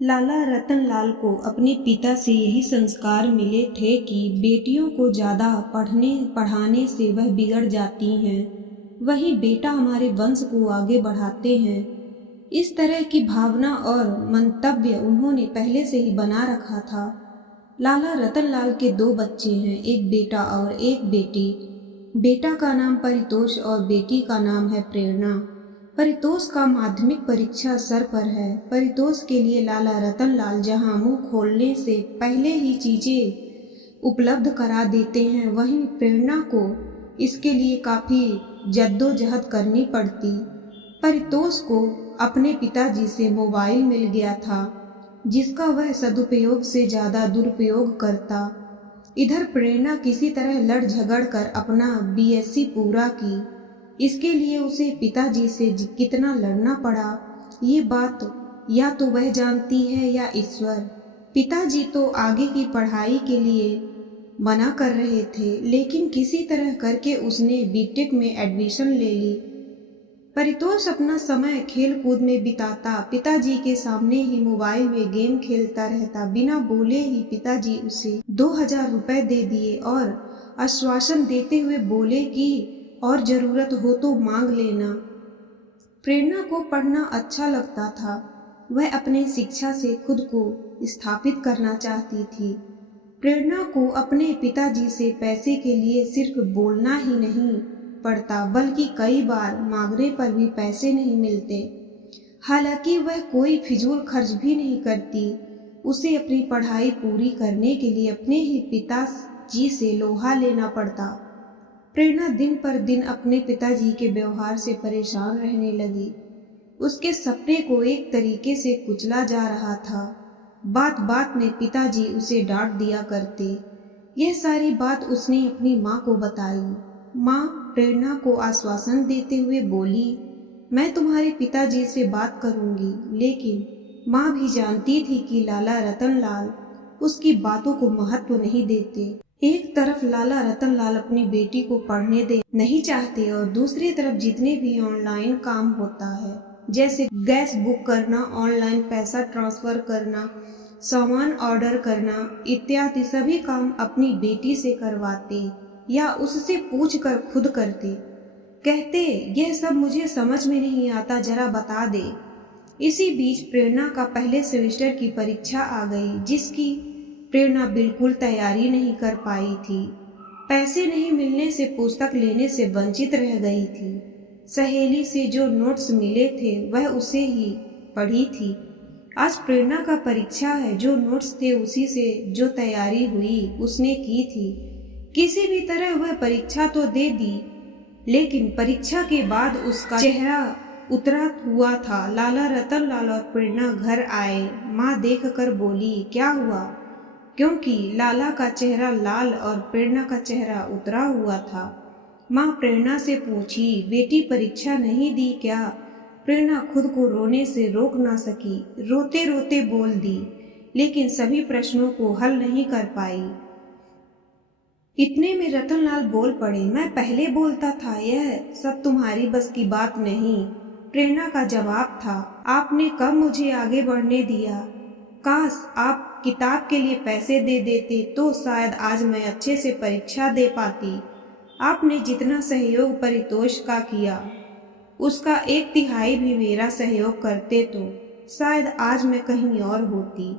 लाला रतनलाल को अपने पिता से यही संस्कार मिले थे कि बेटियों को ज़्यादा पढ़ाने से वह बिगड़ जाती हैं, वही बेटा हमारे वंश को आगे बढ़ाते हैं। इस तरह की भावना और मंतव्य उन्होंने पहले से ही बना रखा था। लाला रतनलाल के दो बच्चे हैं, एक बेटा और एक बेटी। बेटा का नाम परितोष और बेटी का नाम है प्रेरणा। परितोष का माध्यमिक परीक्षा सर पर है। परितोष के लिए लाला रतनलाल जहां मुंह खोलने से पहले ही चीजें उपलब्ध करा देते हैं, वहीं प्रेरणा को इसके लिए काफी जद्दोजहद करनी पड़ती। परितोष को अपने पिताजी से मोबाइल मिल गया था, जिसका वह सदुपयोग से ज्यादा दुरुपयोग करता। इधर प्रेरणा किसी तरह लड़ झगड़ कर अपना बीएससी पूरा की। इसके लिए उसे पिताजी से कितना लड़ना पड़ा, ये बात या तो वह जानती है या ईश्वर। पिताजी तो आगे की पढ़ाई के लिए मना कर रहे थे, लेकिन किसी तरह करके उसने बीटेक में एडमिशन ले ली। परितोष अपना समय खेल कूद में बिताता, पिताजी के सामने ही मोबाइल में गेम खेलता रहता। बिना बोले ही पिताजी उसे 2000 रुपए दे दिए और आश्वासन देते हुए बोले कि और जरूरत हो तो मांग लेना। प्रेरणा को पढ़ना अच्छा लगता था, वह अपने शिक्षा से खुद को स्थापित करना चाहती थी। प्रेरणा को अपने पिताजी से पैसे के लिए सिर्फ बोलना ही नहीं पड़ता, बल्कि कई बार मांगने पर भी पैसे नहीं मिलते। हालांकि वह कोई फिजूल खर्च भी नहीं करती। उसे अपनी पढ़ाई पूरी करने के लिए अपने ही पिताजी से लोहा लेना पड़ता। प्रेरणा दिन पर दिन अपने पिताजी के व्यवहार से परेशान रहने लगी। उसके सपने को एक तरीके से कुचला जा रहा था। बात बात में पिताजी उसे डांट दिया करते। यह सारी बात उसने अपनी माँ को बताई। माँ प्रेरणा को आश्वासन देते हुए बोली, मैं तुम्हारे पिताजी से बात करूंगी। लेकिन माँ भी जानती थी कि लाला रतनलाल उसकी बातों को महत्व नहीं देते। एक तरफ लाला रतनलाल अपनी बेटी को पढ़ने दे नहीं चाहते और दूसरी तरफ जितने भी ऑनलाइन काम होता है, जैसे गैस बुक करना, ऑनलाइन पैसा ट्रांसफर करना, सामान ऑर्डर करना इत्यादि सभी काम अपनी बेटी से करवाते या उससे पूछकर खुद करते। कहते, यह सब मुझे समझ में नहीं आता, जरा बता दे। इसी बीच प्रेरणा का पहले सेमेस्टर की परीक्षा आ गई, जिसकी प्रेरणा बिल्कुल तैयारी नहीं कर पाई थी। पैसे नहीं मिलने से पुस्तक लेने से वंचित रह गई थी। सहेली से जो नोट्स मिले थे वह उसे ही पढ़ी थी। आज प्रेरणा का परीक्षा है, जो नोट्स थे उसी से जो तैयारी हुई उसने की थी। किसी भी तरह वह परीक्षा तो दे दी, लेकिन परीक्षा के बाद उसका चेहरा उतरा हुआ था। लाला रतनलाल और प्रेरणा घर आए। माँ देखकर बोली, क्या हुआ? क्योंकि लाला का चेहरा लाल और प्रेरणा का चेहरा उतरा हुआ था। माँ प्रेरणा से पूछी, बेटी परीक्षा नहीं दी क्या? प्रेरणा खुद को रोने से रोक ना सकी, रोते रोते बोल दी, लेकिन सभी प्रश्नों को हल नहीं कर पाई। इतने में रतनलाल बोल पड़े, मैं पहले बोलता था, यह सब तुम्हारी बस की बात नहीं। प्रेरणा का जवाब था, आपने कब मुझे आगे बढ़ने दिया? काश आप किताब के लिए पैसे दे देते तो शायद आज मैं अच्छे से परीक्षा दे पाती। आपने जितना सहयोग परितोष का किया, उसका 1/3 भी मेरा सहयोग करते तो शायद आज मैं कहीं और होती।